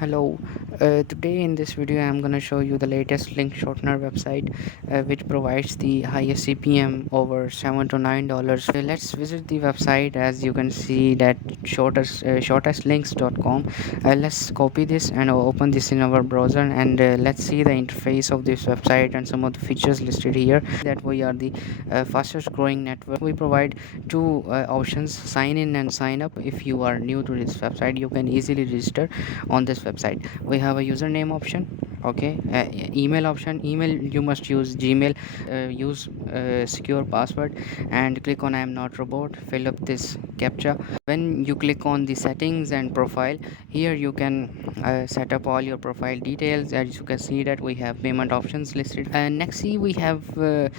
Hello, today in this video I'm gonna show you the latest link shortener website which provides the highest CPM over $7 to $9. Let's visit the website. As you can see that shortestlinks.com. Let's copy this and open this in our browser, and let's see the interface of this website and some of the features listed here. That we are the fastest growing network. We provide two options: sign in and sign up. If you are new to this website, you can easily register on this website. We have a username option, okay, email option. Email, you must use Gmail. Use secure password and click on I am not robot. Fill up this captcha. When you click on the settings and profile, here you can set up all your profile details. As you can see that we have payment options listed, and next see we have a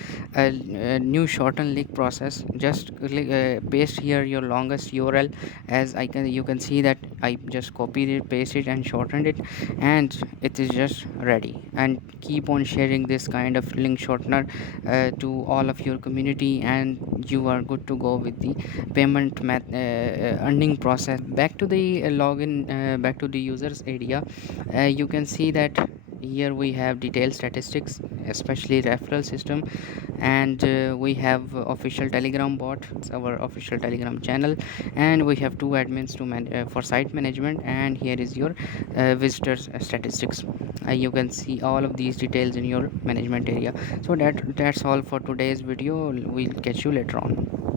new shorten link process. Just click, paste here your longest URL. As you can see that I just copied it, pasted and shortened it, and it is just ready. And keep on sharing this kind of link shortener to all of your community, and you are good to go with the payment earning process. Back to the login, back to the users area. You can see that here we have detailed statistics, especially referral system, and we have official telegram bot, our official telegram channel, and we have two admins for site management, and here is your visitors statistics. You can see all of these details in your management area. So that's all for today's video. We'll catch you later on.